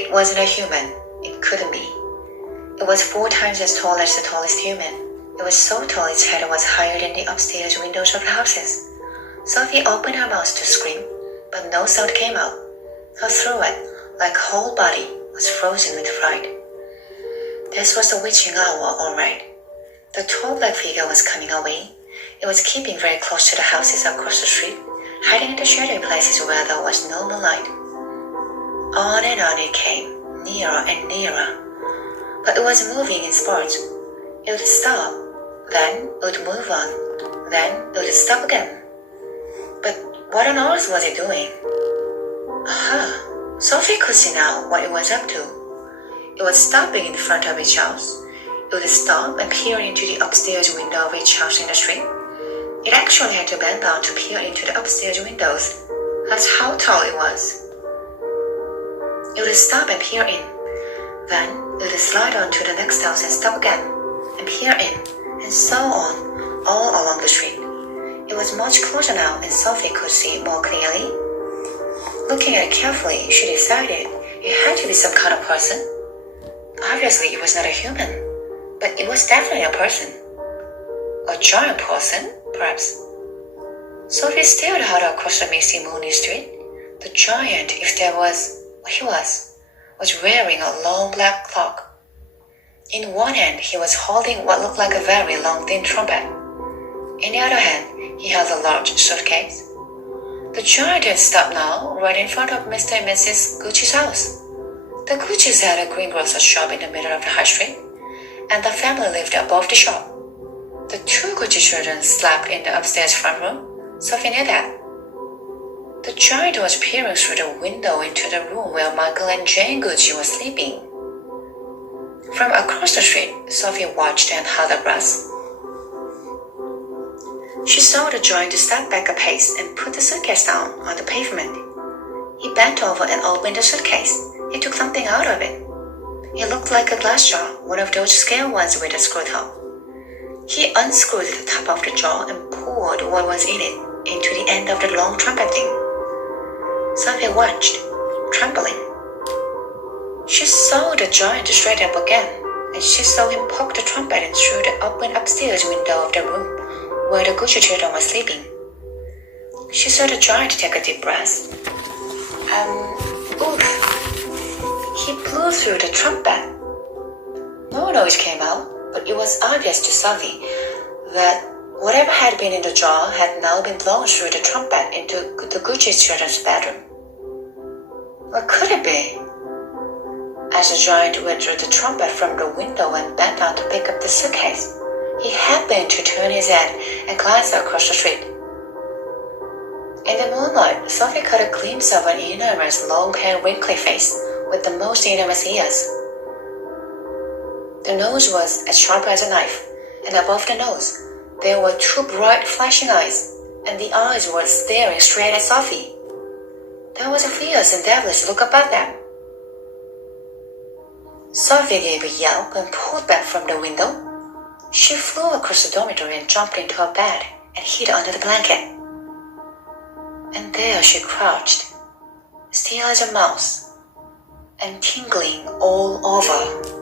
It wasn't a human. It couldn't be. It was 4 times as tall as the tallest human. It was so tall its head was higher than the upstairs windows of the houses. Sophie opened her mouth to scream, but no sound came out. Her throat, like her whole body, was frozen with fright. This was the witching hour, all right. The tall black figure was coming away. It was keeping very close to the houses across the street, hiding in the shadowy places where there was no moonlight. On and on it came, nearer and nearer. But it was moving in spurts. It would stop, then it would move on, then it would stop again. But what on earth was it doing? Aha! Sophie could see now what it was up to. It was stopping in front of each house. It would stop and peer into the upstairs window of each house in the street. It actually had to bend down to peer into the upstairs windows. That's how tall it was. It would stop and peer in. Then it would slide on to the next house and stop again, and peer in, and so on, all along the street. It was much closer now, and Sophie could see it more clearly. Looking at it carefully, she decided it had to be some kind of person. Obviously, it was not a human, but it was definitely a person. A giant person, perhaps. Sophie stared hard across the misty moony street. The giant, if there was what he was wearing a long black cloak. In one hand, he was holding what looked like a very long thin trumpet. In the other hand, he held a large suitcase. The giant had stopped now, right in front of Mr. and Mrs. Gucci's house. The Gucci's had a greengrocer's shop in the middle of the high street, and the family lived above the shop. The 2 Gucci children slept in the upstairs front room. Sophie knew that. The giant was peering through the window into the room where Michael and Jane Gucci were sleeping. From across the street, Sophie watched and held her breath. She saw the giant step back a pace and put the suitcase down on the pavement. He bent over and opened the suitcase. He took something out of it. It looked like a glass jar, one of those scale ones with a screw top. He unscrewed the top of the jar and poured what was in it into the end of the long trumpet thing. Sophie watched, trembling. She saw the giant straight up again, and she saw him poke the trumpet in through the open upstairs window of the room where the Gucci children were sleeping. She saw the giant take a deep breath. Oof! He blew through the trumpet. No noise came out, but it was obvious to Sophie that whatever had been in the jar had now been blown through the trumpet into the Gucci children's bedroom. What could it be? As the giant withdrew the trumpet from the window and bent down to pick up the suitcase, he happened to turn his head and glance across the street. In the moonlight, Sophie caught a glimpse of an enormous, long-haired, wrinkly face with the most enormous ears. The nose was as sharp as a knife, and above the nose, there were 2 bright, flashing eyes, and the eyes were staring straight at Sophie. There was a fierce and devilish look about them. Sophie gave a yelp and pulled back from the window. She flew across the dormitory and jumped into her bed and hid under the blanket. And there she crouched, still as a mouse, and tingling all over.